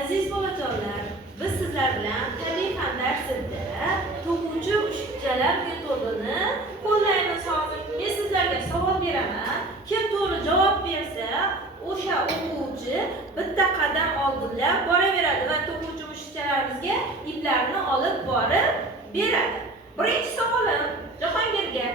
Aziz bolajonlar, biz sizlar bilan tabiiy fan darsida to'quvchi mushukchalar metodini qo'llaymiz hozir. Men sizlarga savol beraman. Kim to'g'ri javob bersa, o'sha o'quvchi bitta qadam oldinlab boraveradi va to'quvchi mushukchalarimizga iplarni olib borib beradi. Birinchi savolim Jahongirga.